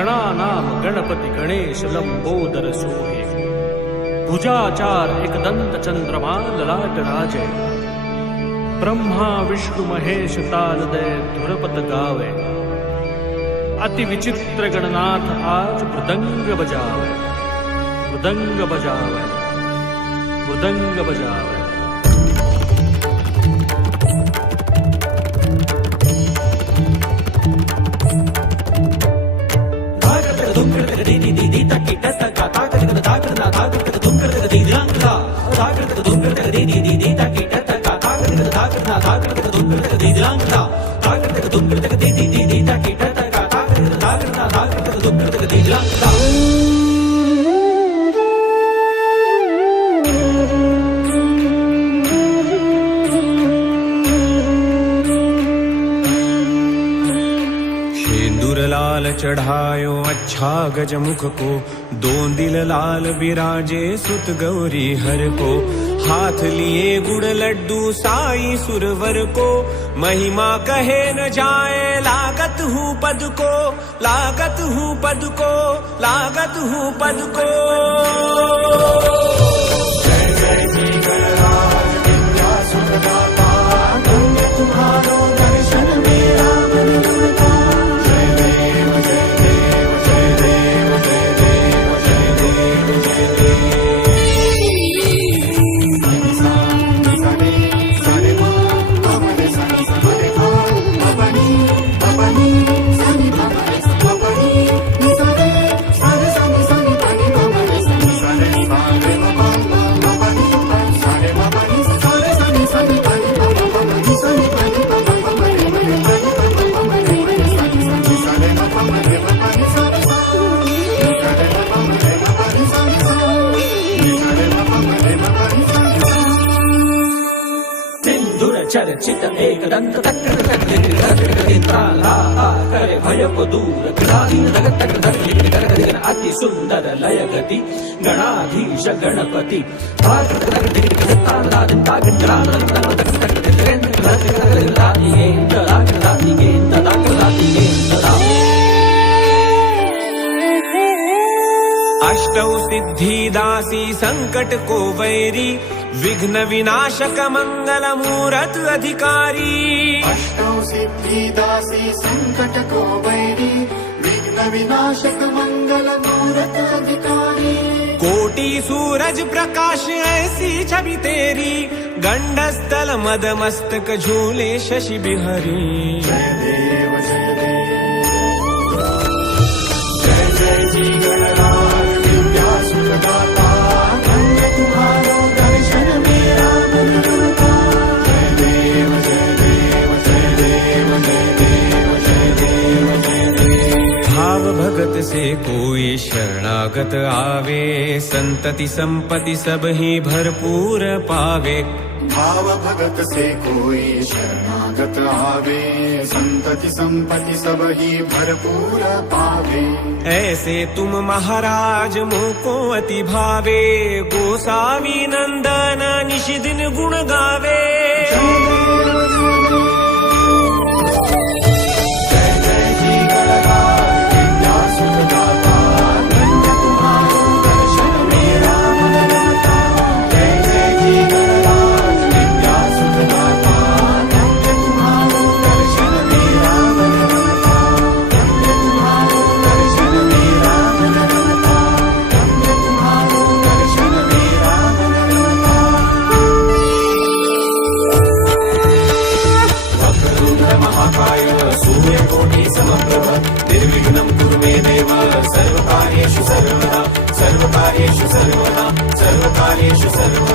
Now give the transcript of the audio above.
गणानाम गणपती गणेश लंबोदर सोहे भुजाचार एकदंत चंद्रमा ललाट राजे ब्रह्मा विष्णु महेश तालदय धुरपत गावे अति विचित्र गणनाथ आज मृदंग बजावे मृदंग बजावे मृदंग बजावे। लाल चढ़ायो अच्छा गजमुख को, दो दिल लाल बिराजे सुत गौरी हर को। हाथ लिए गुड़ लड्डू साई सुरवर को, महिमा कहे न जाए लागत हूँ पद को, लागत हूँ पद को, लागत हूँ पद को। जय जय जी गणराज विद्यासुरदाता, धन्य तुम्हारो दर्शन मेरा मन रमता। चर्चित एकदंत करे भय को दूर अति सुंदर लय गति गणाधीश गणपति। अष्टौ सिद्धि दासी संकट को वैरी, विघ्न विनाशक मंगल मूरत अधिकारी। अष्टौ सिद्धि दासी संकट को वैरी, विघ्न विनाशक मंगल मूरत अधिकारी। कोटि सूरज प्रकाश ऐसी छवि तेरी, गंडस्थल मद मस्तक झूले शशि बिहरी। जय देव जय देव, जय जय जी गणराज विद्यासुरदाता, धन्य तुम्हारो दर्शन मेरा मन रमता। जय देव जय देव, जय देव जय देव, जय देव जय देव। भाव भगत से कोई शरणागत आवे, संतति संपत्ति सब ही भरपूर पावे। भाव भगत से कोई शरणागत आवे, संतति संपत्ति सब ही भरपूर पावे। ऐसे तुम महाराज मोको अति भावे, गोसावी नंदन निश दिन गुण गावे। जय जय जी गणराज विद्यासुरदाता, धन्य तुम्हारो दर्शन मेरा मन रमता। जय जय जी गणराज विद्यासुरदाता, धन्य तुम्हारो दर्शन मेरा मन रमता। धन्य तुम्हारो दर्शन मेरा मन रमता। धन्य तुम्हारो दर्शन मेरा मन रमता। वक्रतुंड महाकाय सूर्यकोटि समप्रभ, निर्विघ्नं कुरु मे देव सर्वकार्येषु सर्वदा, सर्वकार्येषु सर्वदा, सर्वकार्येषु सर्वदा।